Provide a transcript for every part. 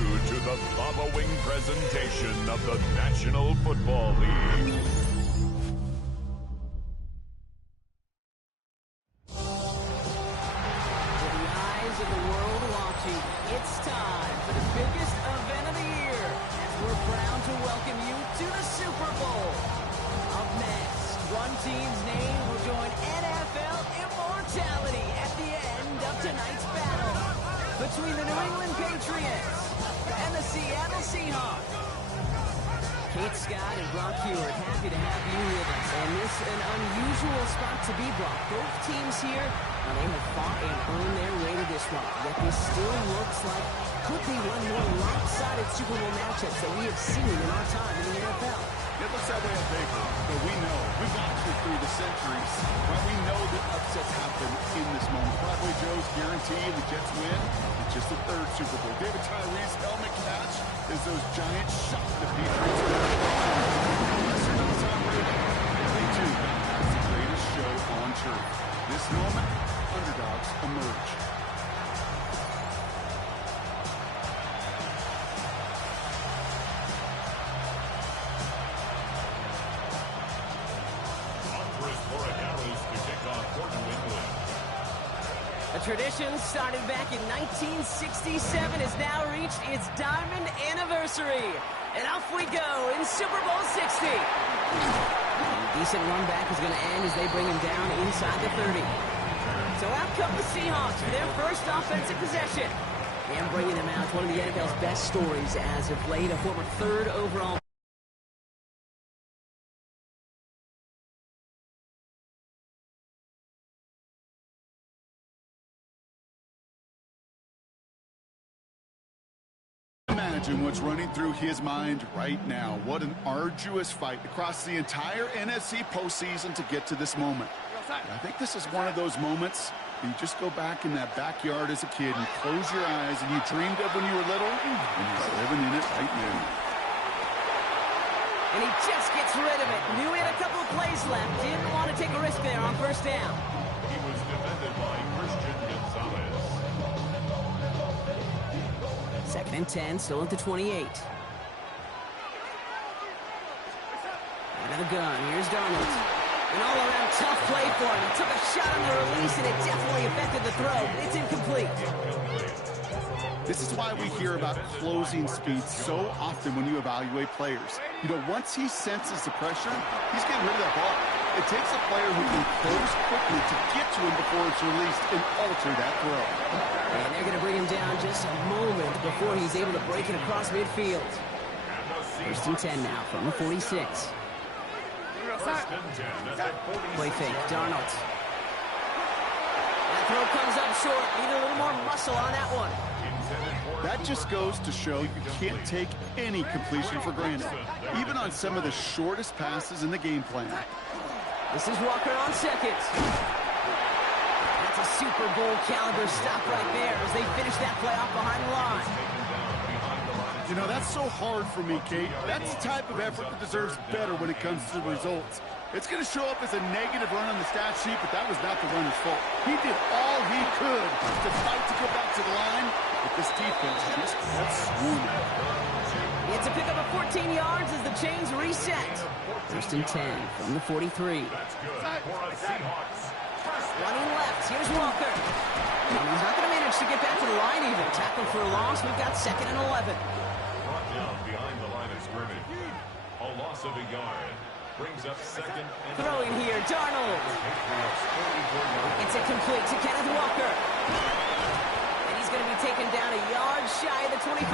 you to the following presentation of the National Football League. With the eyes of the world watching, it's time for the biggest event of the year as we're proud to welcome you to the Super Bowl. Up next, one team's name will join NFL immortality at the end of tonight's battle between the New England Patriots and the Seattle Seahawks. Kate Scott and Brock Huard, happy to have you with us. And this is an unusual spot to be, Brock. Both teams here, they have fought and earned their way to this one. Yet this still looks like could be one more lopsided Super Bowl matchups that we have seen in our time in the NFL. It looks that way on paper, but we know, we've watched it through the centuries, right? We know that upsets happen in this moment. Broadway Joe's guarantee the Jets win. It's just the third Super Bowl. David Tyree's helmet catch is those Giants shot the Patriots. Unless you're not Tom Brady, they do. That's the greatest show on turf. This moment, underdogs emerge. A tradition started back in 1967 has now reached its diamond anniversary. And off we go in Super Bowl 60. A decent run back is going to end as they bring him down inside the 30. So out come the Seahawks for their first offensive possession. And bringing them out, one of the NFL's best stories as of late, a former third overall. Imagine what's running through his mind right now. What an arduous fight across the entire NFC postseason to get to this moment. I think this is one of those moments you just go back in that backyard as a kid and close your eyes and you dreamed of when you were little, and you're living in it right now. And he just gets rid of it. Knew he had a couple of plays left. Didn't want to take a risk there on first down. He was defended by Christian Gonzalez. 2nd and 10, still at the 28. Out of the gun, here's Darnold. An all-around tough play for him. He took a shot on the release, and it definitely affected the throw. It's incomplete. This is why we hear about closing speed so often when you evaluate players. You know, once he senses the pressure, he's getting rid of that ball. It takes a player who can close quickly to get to him before it's released and alter that throw. And they're going to bring him down just a moment before he's able to break it across midfield. 1st and 10 now from the 46. Play fake, Darnold. That throw comes up short. Need a little more muscle on that one. That just goes to show you can't take any completion for granted, even on some of the shortest passes in the game plan. This is Walker on second. That's a Super Bowl caliber stop right there as they finish that play off behind the line. You know, that's so hard for me, Kate. That's the type of effort that deserves better when it comes to the results. It's going to show up as a negative run on the stat sheet, but that was not the runner's fault. He did all he could to fight to get back to the line, but this defense just kept swooning. It's a pickup of 14 yards as the chains reset. 1st and 10 from the 43. Running left, here's Walker. And he's not going to manage to get back to the line even. Tackle for a loss, we've got 2nd and 11. Brought down behind the line of scrimmage. A loss of a yard. Brings up 2nd and throwing here, Darnold. It's incomplete to Kenneth Walker. And he's going to be taken down a yard shy of the 25.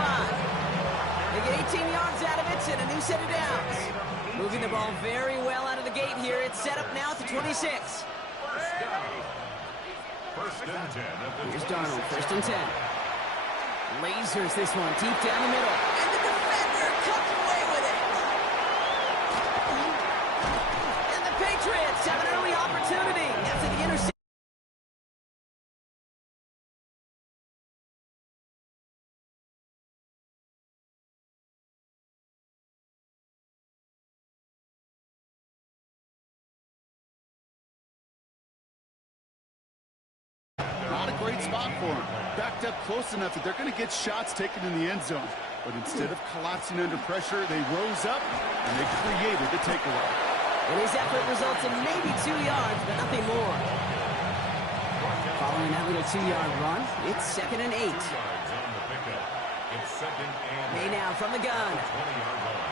They get 18 yards out of it and a new set of downs. Moving the ball very well out of the gate here. It's set up now at the 26. Here's Darnold, 1st and 10. Lasers this one, deep down the middle. And the defender comes away with it. And the Patriots have an early opportunity after the interception. Not a great spot for him. backed up close enough that they're going to get shots taken in the end zone. But instead of collapsing under pressure, they rose up and they created the takeaway. And his effort results in maybe 2 yards, but nothing more. Following that little 2-yard run, it's 2nd and 8. It's 2nd and May now from the gun. 20-yard line.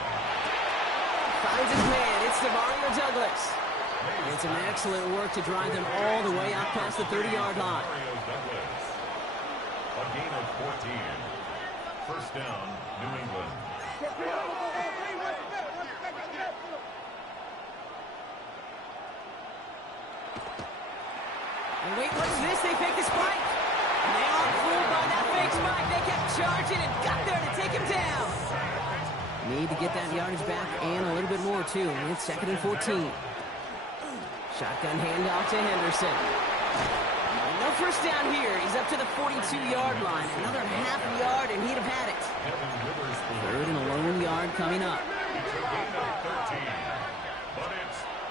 Finds his man. It's Demario Douglas. And some excellent work to drive them all the way out past the 30-yard line. Mario Douglas. A gain of 14. First down, New England. And wait, what's this? They fake the spike. And they aren't fooled by that fake spike. They kept charging and got there to take him down. Need to get that yardage back and a little bit more, too. It's 2nd and 14. Shotgun handoff to Henderson. And no first down here. He's up to the 42-yard line. Another half yard, and he'd have had it. 3rd and a lone yard coming up.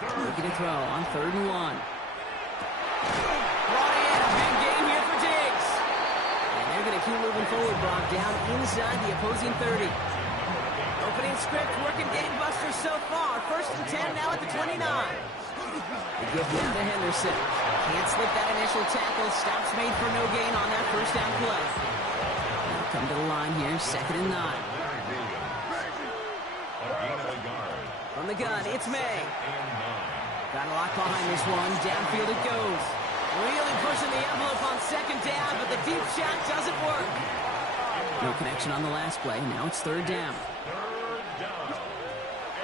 Looking to throw on 3rd and 1. Brought in, a big gain here for Diggs. And they're going to keep moving forward, Brock, down inside the opposing 30. Opening script, working gangbusters so far. 1st and 10 now at the 29. The give now to Henderson. Can't slip that initial tackle. Stops made for no gain on that first down play. Now come to the line here, 2nd and 9. From the gun, it's May. Got a lock behind this one. Downfield it goes. Really pushing the envelope on 2nd down, but the deep shot doesn't work. No connection on the last play. Now it's 3rd down.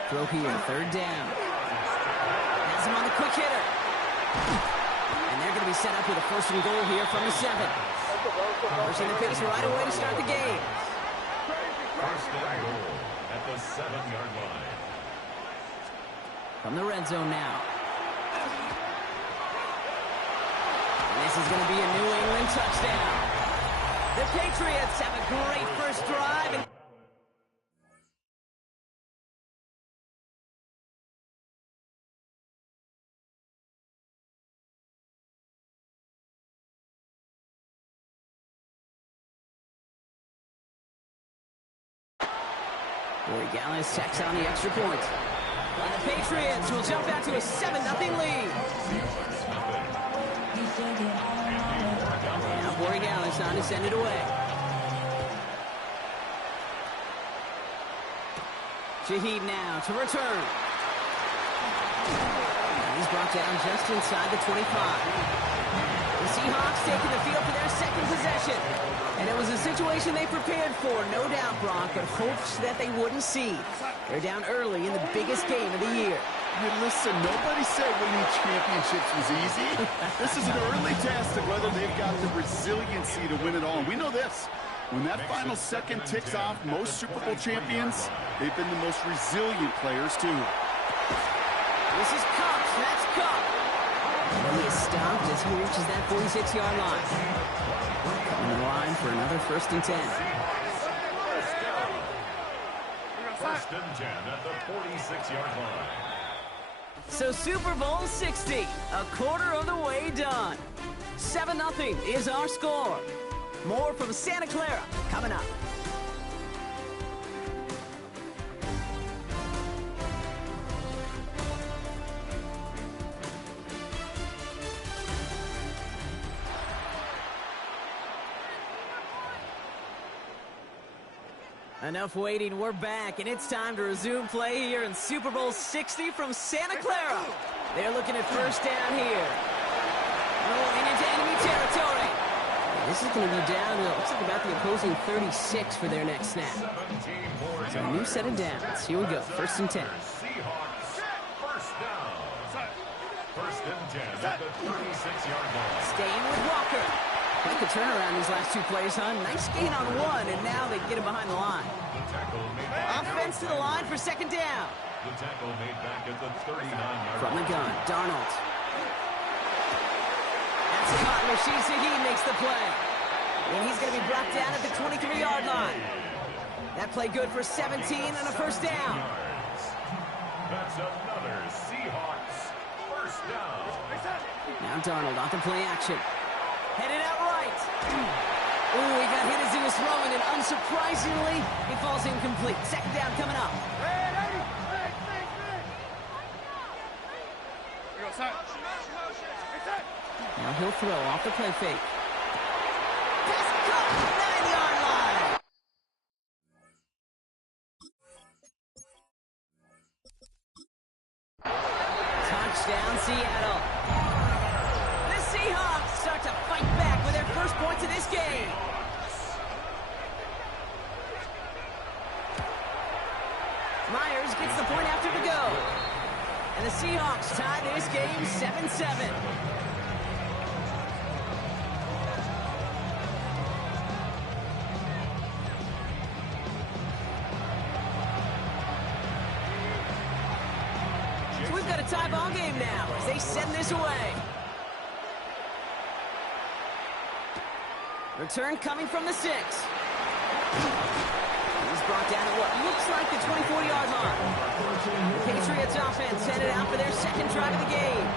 Throw here, 3rd down. Has him on the quick hitter. And they're going to be set up with a 1st and goal here from the 7. Pushing the pace right away to start the game. 1st and goal at the 7-yard line. From the red zone now. And this is going to be a New England touchdown. The Patriots have a great first drive. And Corey Gallis checks on the extra point. And the Patriots will jump out to a 7-0 lead. Now Corey Gallis on to send it away. Shaheed now to return. And he's brought down just inside the 25. The Seahawks taking the field for their 2nd possession. And it was a situation they prepared for, no doubt, Brock, but hopes that they wouldn't see. They're down early in the biggest game of the year. Hey, listen, nobody said winning championships was easy. This is an early test of whether they've got the resiliency to win it all. And we know this. When that final second ticks off, most Super Bowl champions, they've been the most resilient players, too. This is Kupp. That's Kupp. And he is stopped as he reaches that 46-yard line. Coming in line for another 1st and 10. 1st and 10 at the 46-yard line. So Super Bowl 60, a quarter of the way done. 7-0 is our score. More from Santa Clara coming up. Enough waiting, we're back, and it's time to resume play here in Super Bowl 60 from Santa Clara. They're looking at 1st down here. Rolling into enemy territory. This is going to be down to, looks like about the opposing 36 for their next snap. So a new set of downs. Here we go, 1st and 10. Seahawks, 1st down. 1st and 10 at the 36-yard line. Staying with Walker. Quite the turnaround these last 2 plays, huh? Nice gain on 1, and now they get him behind the line. Offense to the line for 2nd down. The tackle made back at the 39-yard line. From the gun, Darnold. That's caught. Rashid Shaheed makes the play. And he's going to be brought down at the 23-yard line. That play good for 17 and a 1st down. That's another Seahawks 1st down. Now Darnold off the play action. Headed out right. Ooh, he got hit as he was throwing, and unsurprisingly, he falls incomplete. Second down coming up. Now he'll throw off the play fake. Pass caught, 9-yard line. Touchdown, Seattle. The Seahawks start to fight back with their first points of this game. Myers gets the point after to go. And the Seahawks tie this game 7-7. So we've got a tie ball game now as they send this away. Return coming from the 6. He's brought down at what looks like the 24-yard line. The Patriots offense headed out for their second drive of the game.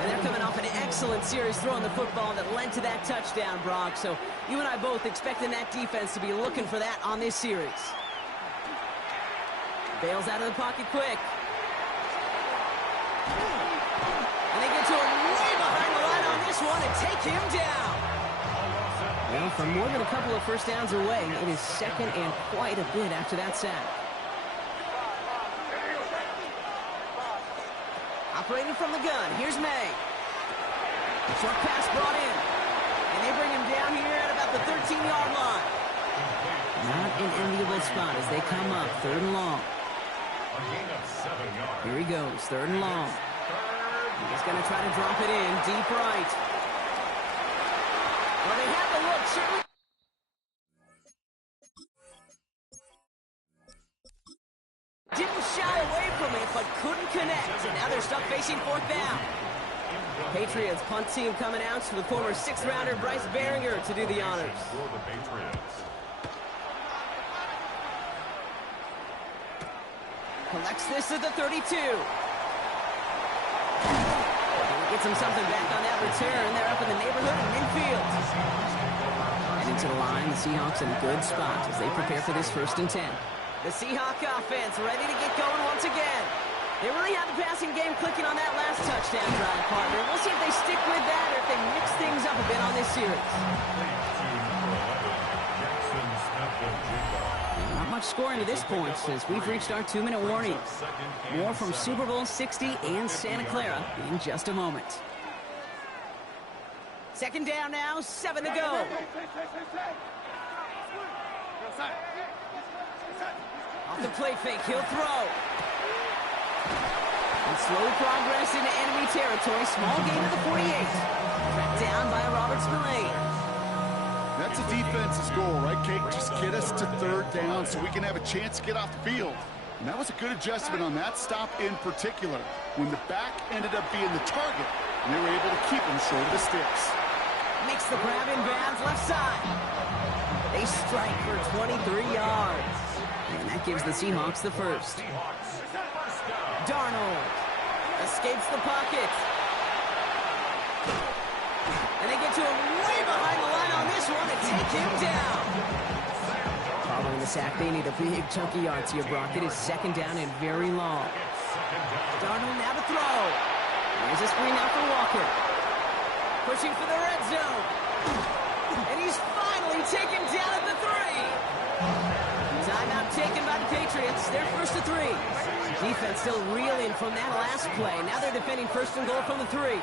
And they're coming off an excellent series throwing the football that led to that touchdown, Brock. So you and I both expecting that defense to be looking for that on this series. Bails out of the pocket quick. And they get to him way behind the line on this one and take him down. Well, for more than a couple of first downs away, it is second and quite a bit after that sack. Operating from the gun, here's May. Short pass brought in. And they bring him down here at about the 13-yard line. Not an enviable spot as they come up, third and long. Here he goes, third and long. He's going to try to drop it in, deep right. Well, they have the look, certainly. Didn't shy away from it, but couldn't connect. And now they're stuck facing fourth down. Patriots punt team coming out to the former sixth-rounder Bryce Baringer to do the honors. Collects this at the 32. Gets him something back on that return. They're up in the neighborhood of midfield. And into the line, the Seahawks in a good spot as they prepare for this 1st and 10. The Seahawk offense ready to get going once again. They really have the passing game clicking on that last touchdown drive, partner. We'll see if they stick with that or if they mix things up a bit on this series. Not much scoring to this point since we've reached our 2-minute warning. More from Super Bowl 60 and Santa Clara in just a moment. Second down now, 7 to go. Off the play fake, he'll throw. And slow progress into enemy territory. Small gain to the 48. Tracked down by Robert Spillane. That's a defense's goal, right, Kate? Just get us to third down so we can have a chance to get off the field. And that was a good adjustment on that stop in particular, when the back ended up being the target, and they were able to keep him short of the sticks. Makes the grab in bounds left side. They strike for 23 yards. And that gives the Seahawks the first. Darnold escapes the pocket. And they get to him way behind the line on this one and take him down. Following the sack, they need a big chunky yards here, Brock. It is second down and very long. Darnold now to throw. There's a screen out for Walker. Pushing for the red zone. And he's finally taken down at the 3. Timeout taken by the Patriots. They're first to 3. Defense still reeling from that last play. Now they're defending first and goal from the 3.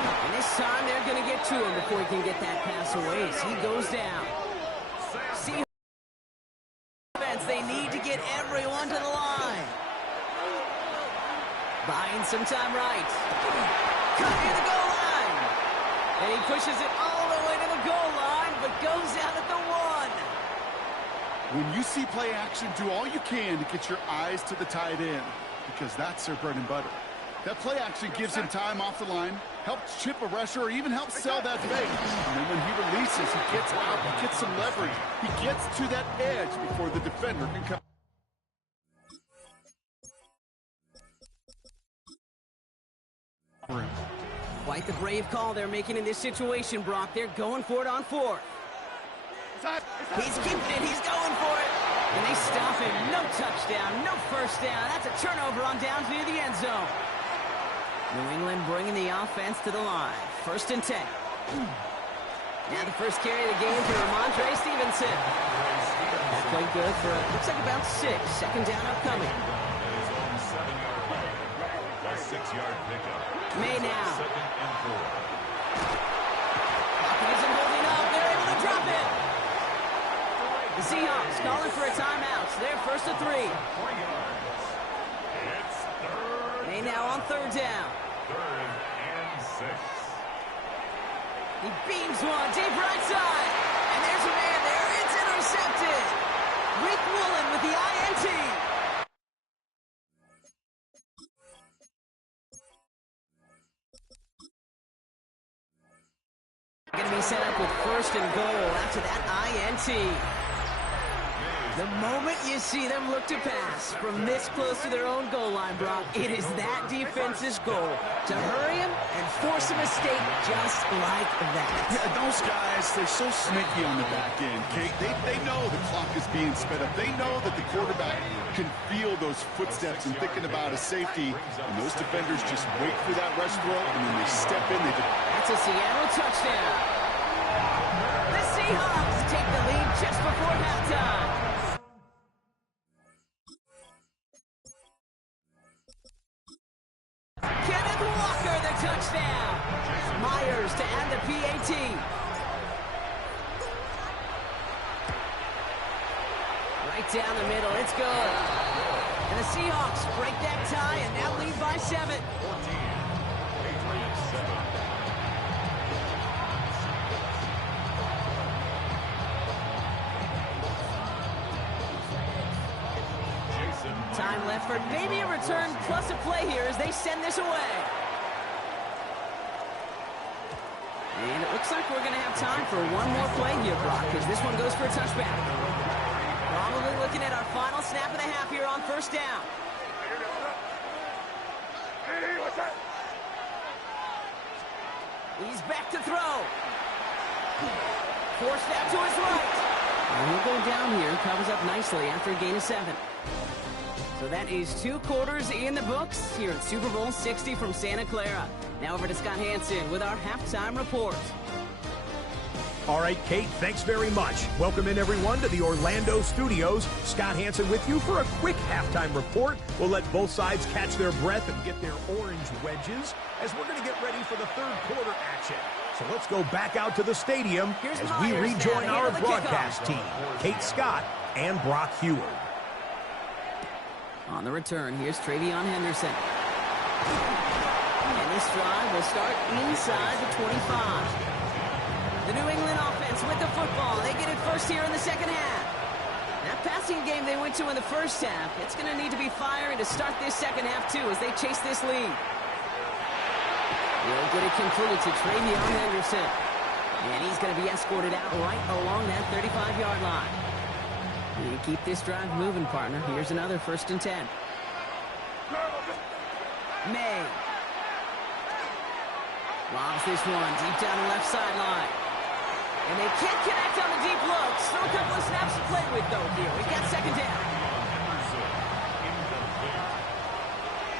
And this time they're going to get to him before he can get that pass away as he goes down. See defense, they need to get everyone to the line. Buying some time right. Cut near the goal line. And he pushes it all the way to the goal line, but goes out at the 1. When you see play action, do all you can to get your eyes to the tight end, because that's their bread and butter. That play action gives him time off the line, helps chip a rusher, or even helps sell that fake. And then when he releases, he gets out, he gets some leverage. He gets to that edge before the defender can come. Quite the brave call they're making in this situation, Brock. They're going for it on fourth. He's keeping it. He's going for it. And they stop him. No touchdown. No first down. That's a turnover on downs near the end zone. New England bringing the offense to the line. 1st and 10. Now the first carry of the game for Ramondre Stevenson. That played good for, looks like about 6. 2nd down upcoming. A 6-yard pickup. May now. 2nd and 4. Clock isn't holding up. They're able to drop it. The Seahawks calling for a timeout. So they're 1st and 3. 3 yards. It's 3rd. May now on 3rd down. 3rd and 6. He beams one deep right side. And there's a man there. It's intercepted. Rick Woolen with the INT. Going to be set up with 1st and goal after that INT. The moment you see them look to pass from this close to their own goal line, Brock, it is that defense's goal to hurry him and force a mistake just like that. Yeah, those guys, they're so sneaky on the back end, Kate. They know the clock is being sped up. They know that the quarterback can feel those footsteps and thinking about a safety, and those defenders just wait for that rush throw, and then they step in. That's a Seattle touchdown. The Seahawks take the lead just before halftime. Kenneth Walker, the touchdown. Myers to add the PAT. Right down the middle, it's good. And the Seahawks break that tie and now lead by 7. 14. Patriots 7. Time left for maybe a return plus a play here as they send this away. And it looks like we're going to have time for one more play here, Brock, because this one goes for a touchback. Probably looking at our final snap of the half here on 1st down. He's back to throw. Forced out to his right. And he'll go down here, covers up nicely after a gain of 7. So that is 2 quarters in the books here at Super Bowl 60 from Santa Clara. Now over to Scott Hanson with our halftime report. All right, Kate, thanks very much. Welcome in, everyone, to the Orlando studios. Scott Hanson with you for a quick halftime report. We'll let both sides catch their breath and get their orange wedges as we're going to get ready for the 3rd quarter action. So let's go back out to the stadium as we rejoin our broadcast team, Kate Scott and Brock Heward. On the return, here's Travion Henderson. And this drive will start inside the 25. The New England offense with the football. They get it first here in the 2nd half. That passing game they went to in the 1st half, it's going to need to be firing to start this 2nd half, too, as they chase this lead. They'll get it completed to Travion Henderson. And he's going to be escorted out right along that 35-yard line. You keep this drive moving, partner. Here's another 1st and 10. May. Lobs this one deep down the left sideline. And they can't connect on the deep look. Still a couple of snaps to play with, though, here. We've got 2nd down.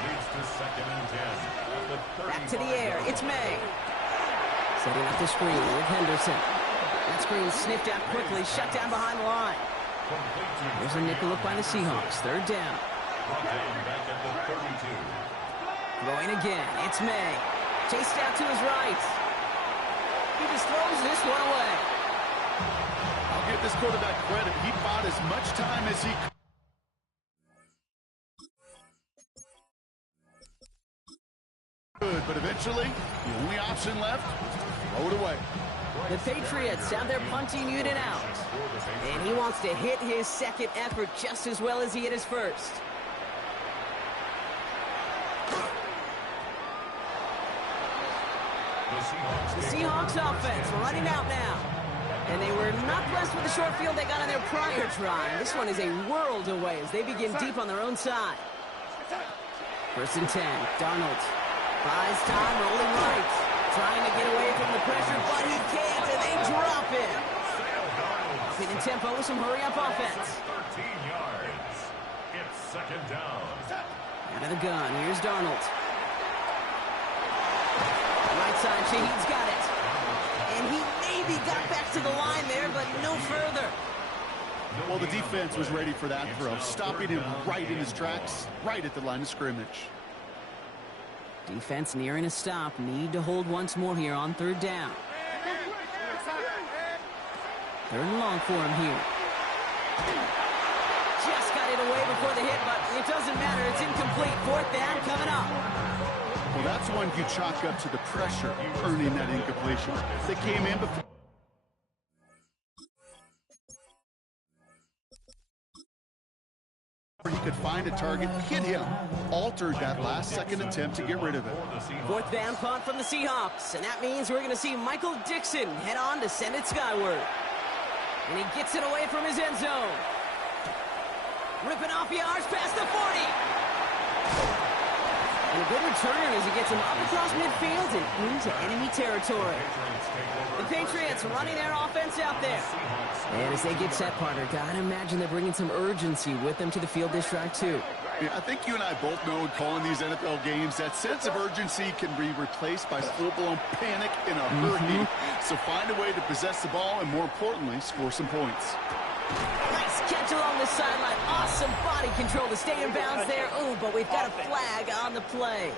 Leads to 2nd and 10. Back to the air. It's May. Setting up the screen with Henderson. That screen sniffed out quickly, shut down behind the line. There's a nickel look by the Seahawks. 3rd down. Back at the 32. Going again. It's May. Chased out to his right. He just throws this one away. I'll give this quarterback credit. He bought as much time as he could, but eventually, the only option left was to throw it away. The Patriots have their punting unit out. And he wants to hit his 2nd effort just as well as he hit his 1st. The Seahawks offense running out now. And they were not blessed with the short field they got on their prior drive. This one is a world away as they begin deep on their own side. 1st and 10. Darnold buys time, rolling right. show some hurry-up offense. 13 yards. It's second down. Out of the gun, here's Darnold. Right side, Shaheed's got it. And he maybe got back to the line there, but no further. Well, the defense was ready for that throw, stopping him right in his tracks, right at the line of scrimmage. Defense nearing a stop. Need to hold once more here on third down. Third and long for him here. Just got it away before the hit, but it doesn't matter. It's incomplete. Fourth down coming up. Well, that's one you chalk up to the pressure earning that incompletion. They came in before. He could find a target, hit him, altered that last-second attempt to get rid of it. Fourth down punt from the Seahawks, and that means we're going to see Michael Dixon head on to send it skyward. And he gets it away from his end zone. Ripping off yards past the 40. And a good return as he gets him up across midfield and into enemy territory. The Patriots running their offense out there. And as they get set, partner, gotta imagine they're bringing some urgency with them to the field this drive, too. Yeah, I think you and I both know in calling these NFL games that sense of urgency can be replaced by full-blown panic in a hurry. So find a way to possess the ball and, more importantly, score some points. Nice catch along the sideline. Awesome body control to stay in bounds there. Ooh, but we've got a flag on the play.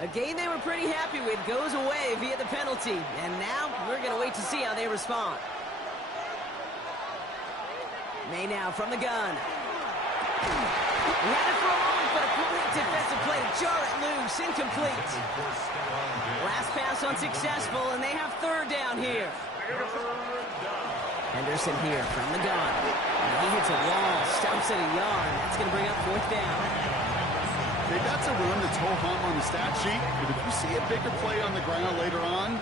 A game they were pretty happy with goes away via the penalty. And now we're going to wait to see how they respond. May now from the gun. He had it for a moment, but a great defensive play to jar it loose. Incomplete. Last pass unsuccessful, and they have third down here. Henderson here from the gun. And he hits a wall, stops at a yard. That's going to bring up fourth down. Hey, that's a run that's ho-hum on the stat sheet, but if you see a bigger play on the ground later on,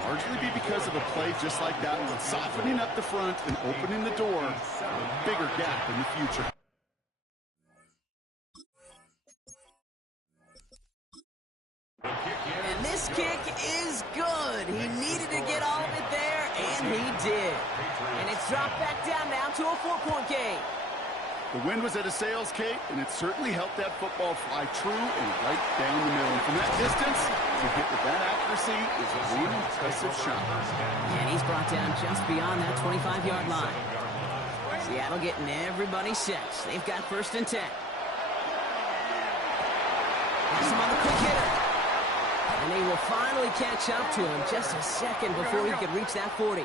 largely be because of a play just like that one, softening up the front and opening the door for a bigger gap in the future. And this kick is good. He needed to get all of it there, and he did. And it's dropped back down now to a 4-point game. The wind was at a sails, Kate, and it certainly helped that football fly true and right down the middle. And from that distance, to hit with that accuracy is one impressive shot. And he's brought down just beyond that 25-yard line. Seattle getting everybody set. They've got first and 10. Has him on the quick hitter. And they will finally catch up to him just a second before he could reach that 40.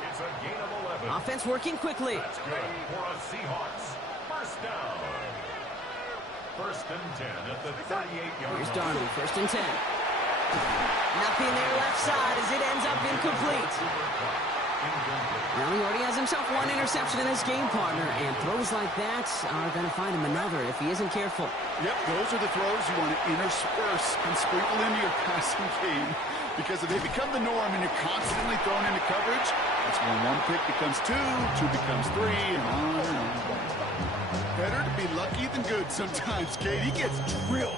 Offense working quickly. That's good for a Seahawks. First down. First and 10 at the 38-yard line. Here's Darnold, first and 10. Nothing there left side as it ends up incomplete. Now he already has himself one interception in this game, partner, and throws like that are going to find him another if he isn't careful. Yep, those are the throws you want to intersperse and sprinkle into your passing game, because if they become the norm and you're constantly thrown into coverage, that's when one pick becomes two becomes three, and on and on. Better to be lucky than good sometimes, Kate. He gets drilled.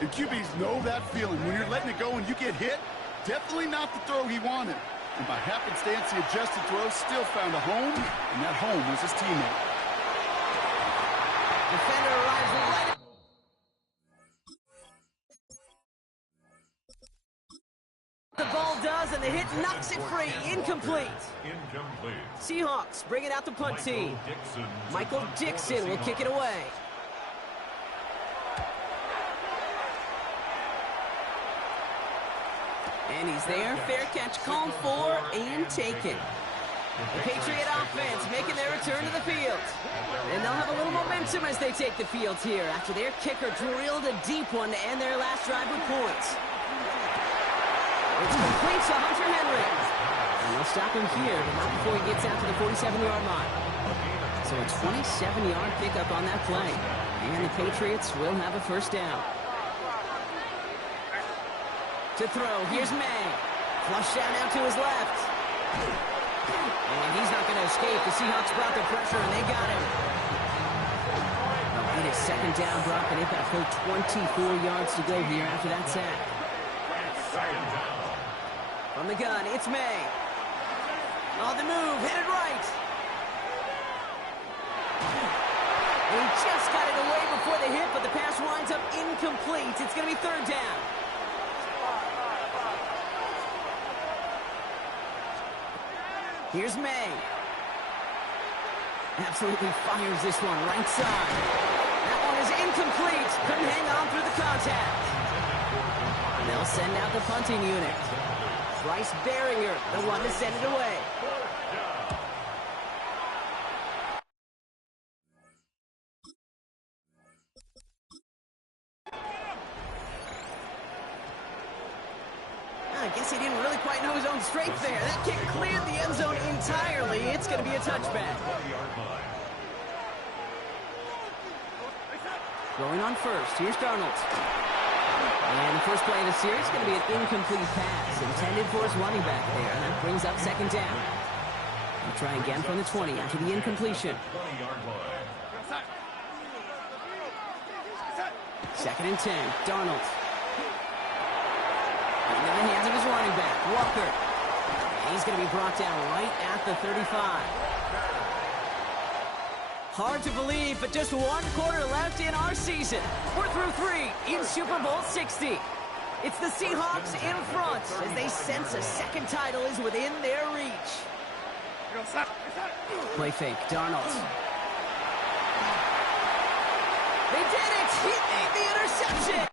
And QBs know that feeling. When you're letting it go and you get hit, definitely not the throw he wanted. And by happenstance, the adjusted throw still found a home, and that home was his teammate. Defender arrives right. The ball does, and the hit knocks it free. Incomplete. Seahawks bringing out the punt team. Michael Dixon will kick it away. And he's there. Fair catch called for and taken. The Patriot offense making their return to the field. And they'll have a little momentum as they take the field here after their kicker drilled a deep one to end their last drive with points. It's complete to Hunter Henry. And they'll stop him here, but not before he gets out to the 47-yard line. So a 27-yard pickup on that play. And the Patriots will have a first down. To throw, here's May. Flush down out to his left. And he's not going to escape. The Seahawks brought the pressure, and they got him. And his second down drop, and they've got a full 24 yards to go here after that sack. From the gun, it's May. On the move, headed right. And he just got it away before the hit, but the pass winds up incomplete. It's going to be third down. Here's May. Absolutely fires this one, right side. That one is incomplete. Couldn't hang on through the contact. They'll send out the punting unit. Bryce Baringer, the one to send it away. I guess he didn't really quite know his own strength there. That kick cleared the end zone entirely. It's going to be a touchback. Going on first. Here's Darnold. And the first play of the series is going to be an incomplete pass intended for his running back there. And that brings up second down. We'll try again from the 20 after the incompletion. Second and 10. Darnold. Into the hands of his running back, Walker. And he's going to be brought down right at the 35. Hard to believe, but just one quarter left in our season. We're through 3 in Super Bowl 60. It's the Seahawks in front as they sense a second title is within their reach. Play fake, Darnold. They did it! He made the interception!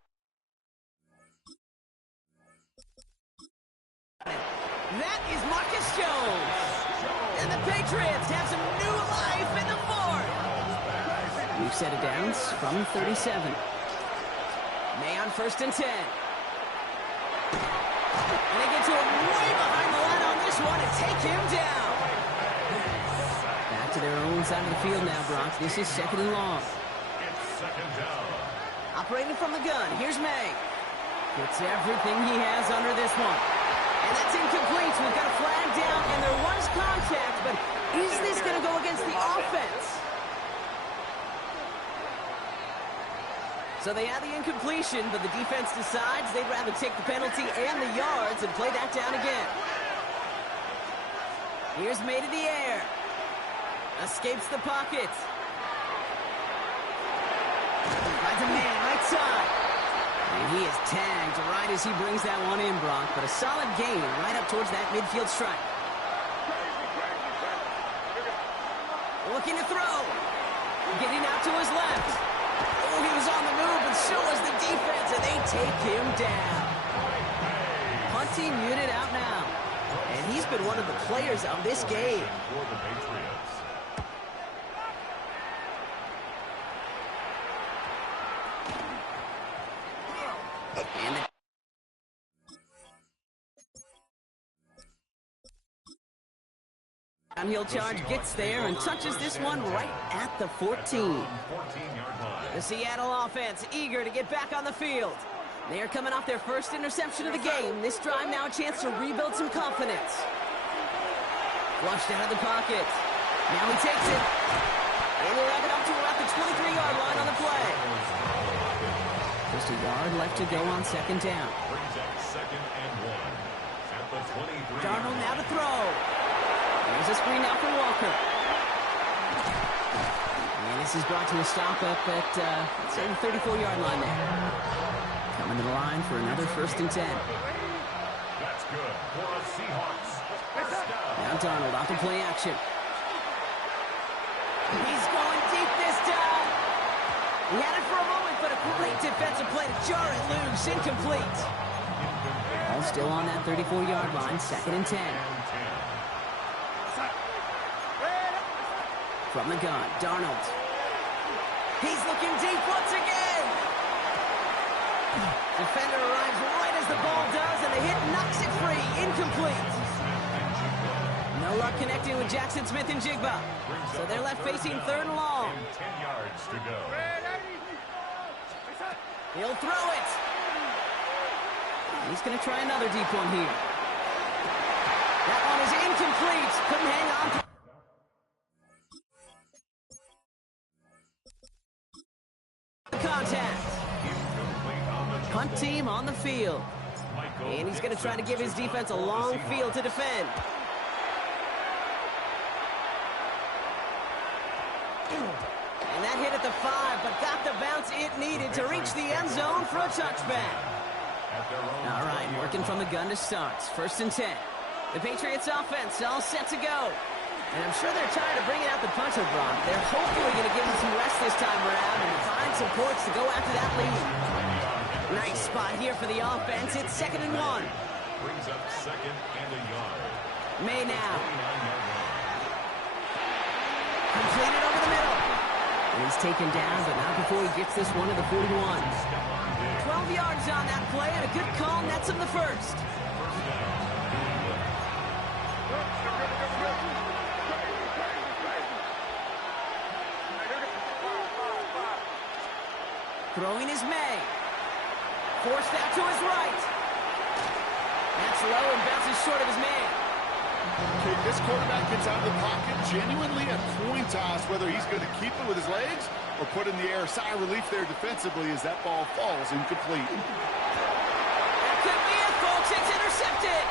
That is Marcus Jones. And the Patriots have some new life in the fourth. We've set it down from 37. May on first and 10. And they get to him way behind the line on this one and take him down. Back to their own side of the field now, Brock. This is second and long. Operating from the gun, here's May. Puts everything he has under this one. And that's incomplete. We've got a flag down, and there was contact, but is this going to go against the offense? So they had the incompletion, but the defense decides they'd rather take the penalty and the yards and play that down again. Here's May to the air. Escapes the pocket. Finds a man right side. And he is tagged right as he brings that one in, Brock. But a solid gain right up towards that midfield stripe. Looking to throw. Getting out to his left. Oh, he was on the move, and so was the defense, and they take him down. Punting unit out now. And he's been one of the players of this game. Downhill charge gets there and touches this one right at the 14. The Seattle offense eager to get back on the field. They're coming off their first interception of the game. This drive now a chance to rebuild some confidence. Flushed out of the pocket. Now he takes it. They will wrap it up to about the 23-yard line on the play. Just a yard left to go on second down. Second and 1 at the 23. Darnold now to throw. There's a screen out for Walker. And this is brought to a stop up at, let's say, the 34-yard line there. Coming to the line for another first and 10. That's good for the Seahawks. Now Darnold out to play action. He's going deep this time. He had it for a moment, but a great defensive play to jar it loose. Incomplete. All still on that 34-yard line, second and 10. From the gun, Darnold. He's looking deep once again. Defender arrives right as the ball does, and the hit knocks it free. Incomplete. No luck connecting with Jackson Smith and Jigba. So they're left facing third and long. 10 yards to go. He'll throw it. He's going to try another deep one here. That one is incomplete. Couldn't hang on. Contact. Punt team on the field. And he's going to try to give his defense a long field to defend. hit at the 5, but got the bounce it needed to reach the end zone for a touchback. All right, working from the gun to start. 1st and 10. The Patriots offense all set to go. And I'm sure they're tired of bringing out the punter, Brock. They're hopefully going to give him some rest this time around and find some points to go after that lead. Nice spot here for the offense. It's 2nd and 1. Brings up 2nd and a yard. May now. 29-yard line. Completed over the middle. And he's taken down, but not before he gets this one to the 41. 12 yards on that play, and a good call nets him the first. Throwing is May. Forced out to his right. That's low and bounces short of his man. Okay, this quarterback gets out of the pocket, genuinely a coin toss whether he's going to keep it with his legs or put in the air. Sigh of relief there defensively as that ball falls incomplete. That could be it, folks. It's intercepted.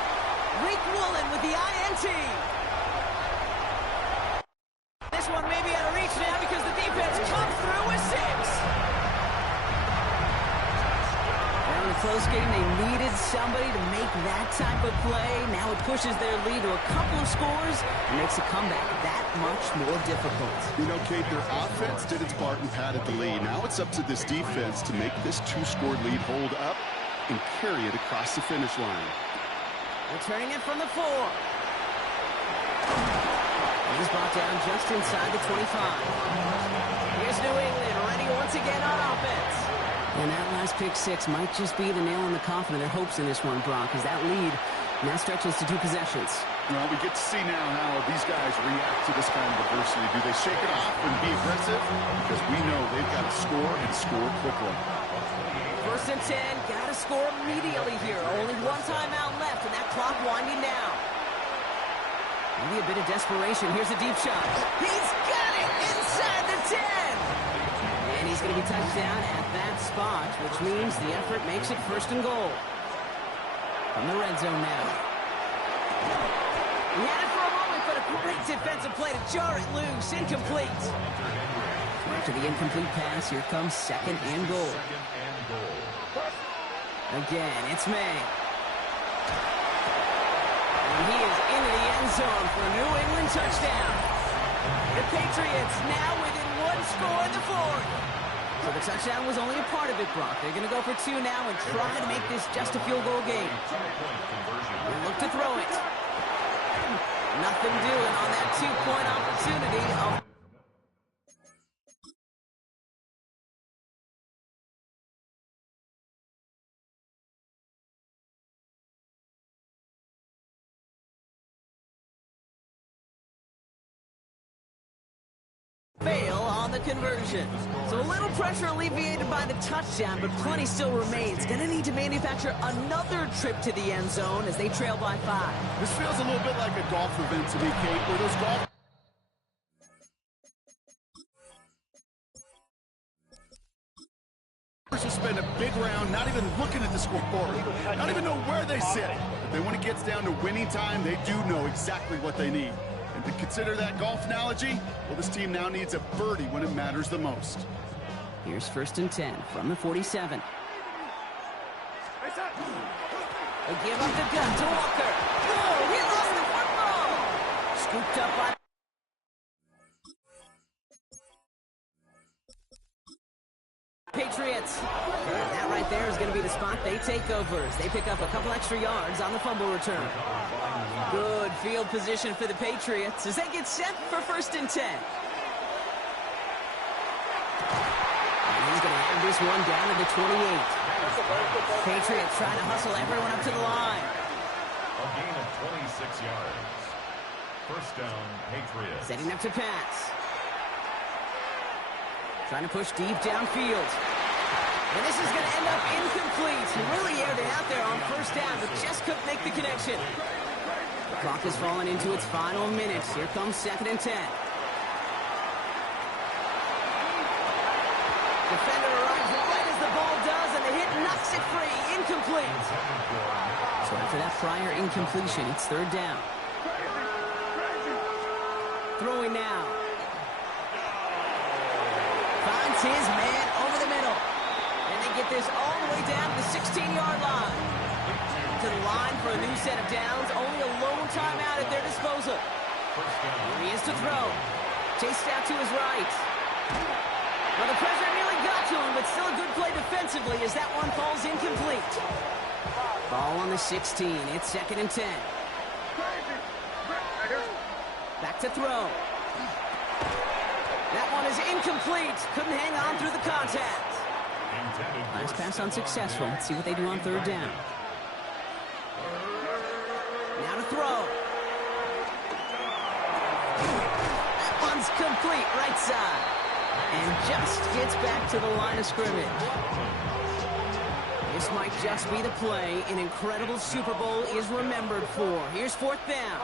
Reek Woolen with the INT. This one may be out of reach now because the defense comes through with 6. In a close game, they needed somebody to make that type of play. Now it pushes their lead to a couple of scores and makes a comeback that much more difficult. You know, Kate, their offense did its part and padded the lead. Now it's up to this defense to make this 2-score lead hold up and carry it across the finish line. Returning it from the 4. He's brought down just inside the 25. Here's New England ready once again on offense. And that last pick 6 might just be the nail in the coffin of their hopes in this one, Brock, because that lead now stretches to 2 possessions. Well, we get to see now how these guys react to this kind of adversity. Do they shake it off and be aggressive? Because we know they've got to score and score quickly. 1st and 10, got to score immediately here. Only one timeout left, and that clock winding down. Maybe a bit of desperation. Here's a deep shot. He's got it inside the 10. And he's going to be touched down at that spot, which means the effort makes it 1st and goal. From the red zone now. He had it for a moment, but a great defensive play to jar it loose. Incomplete. After the incomplete pass, here comes 2nd and goal. Again, it's May. And he is into the end zone for a New England touchdown. The Patriots now within 1 score in the 4th. So the touchdown was only a part of it, Brock. They're going to go for 2 now and try to make this just a field goal game. They look to throw it. Nothing doing on that 2-point opportunity. Fail on the conversion. So a little pressure alleviated by the touchdown, but plenty still remains. Gonna need to manufacture another trip to the end zone as they trail by 5. This feels a little bit like a golf event to me, Kate, where those golf... to spend a big round not even looking at the scoreboard, not even know where they sit. But then when it gets down to winning time, they do know exactly what they need. And to consider that golf analogy, well, this team now needs a birdie when it matters the most. Here's 1st and 10 from the 47. They give up the gun to Walker. Oh, he lost the football. Scooped up by... Patriots. That right there is going to be the spot they take over as they pick up a couple extra yards on the fumble return. Good field position for the Patriots as they get set for 1st and 10. And he's going to have this one down to the 28. Patriots trying to hustle everyone up to the line. A gain of 26 yards. 1st down, Patriots. Setting up to pass. Trying to push deep downfield. And this is going to end up incomplete. He really aired it out there on 1st down, but just couldn't make the connection. The clock has fallen into its final minutes. Here comes 2nd and 10. Defender arrives right as the ball does, and the hit knocks it free. Incomplete. So after that prior incompletion, it's 3rd down. Throwing now. his man over the middle. And they get this all the way down to the 16-yard line. To the line for a new set of downs. Only a lone timeout at their disposal. Here he is to throw. Chased out to his right. Well, the pressure nearly got to him, but still a good play defensively as that one falls incomplete. Ball on the 16. It's 2nd and 10. Back to throw. That one is incomplete. Couldn't hang on through the contact. Last pass unsuccessful. Let's see what they do on 3rd down. Now to throw. That one's complete, right side. And just gets back to the line of scrimmage. This might just be the play an incredible Super Bowl is remembered for. Here's 4th down.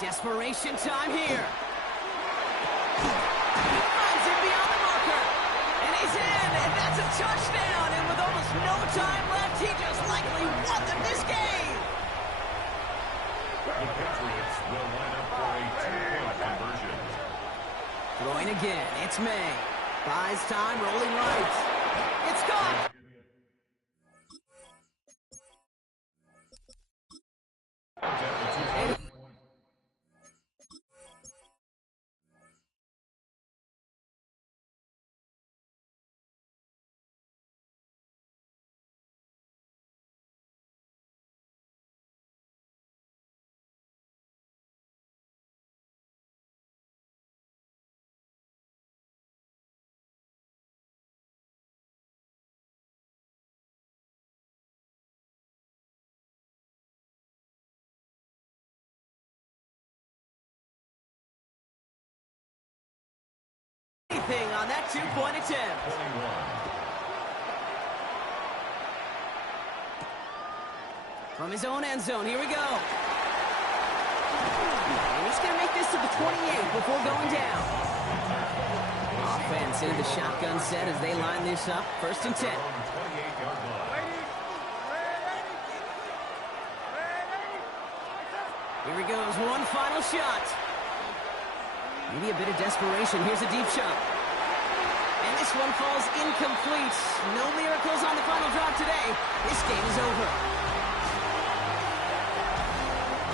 Desperation time here. He finds him beyond the marker. And he's in, and that's a touchdown. And with almost no time left, he just likely won them this game. The Patriots will line up for a 2-point conversion. Throwing again, it's May. Buys time, rolling right. It's caught. Anything on that 2-point attempt. From his own end zone, here we go. And he's going to make this to the 28 before going down. Offense into the shotgun set as they line this up. 1st and 10. Here he goes, one final shot. Maybe a bit of desperation. Here's a deep shot. And this one falls incomplete. No miracles on the final drive today. This game is over.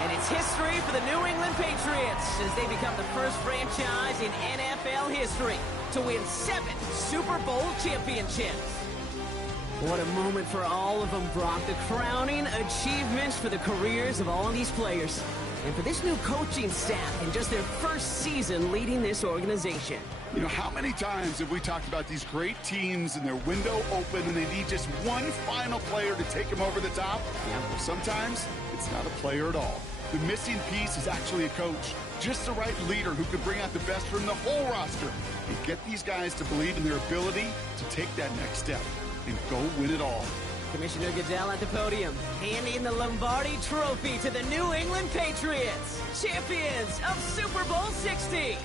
And it's history for the New England Patriots as they become the first franchise in NFL history to win 7 Super Bowl championships. What a moment for all of them, Brock. The crowning achievements for the careers of all of these players. And for this new coaching staff in just their first season leading this organization. You know, how many times have we talked about these great teams and their window open and they need just one final player to take them over the top? Yeah. Well, sometimes it's not a player at all. The missing piece is actually a coach. Just the right leader who could bring out the best from the whole roster and get these guys to believe in their ability to take that next step and go win it all. Commissioner Goodell at the podium, handing the Lombardi Trophy to the New England Patriots, champions of Super Bowl 60.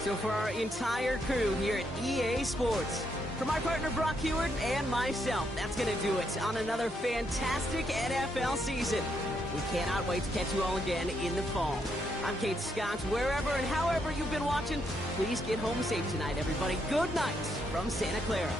So for our entire crew here at EA Sports, for my partner Brock Huard and myself, that's going to do it on another fantastic NFL season. We cannot wait to catch you all again in the fall. I'm Kate Scott. Wherever and however you've been watching, please get home safe tonight, everybody. Good night from Santa Clara.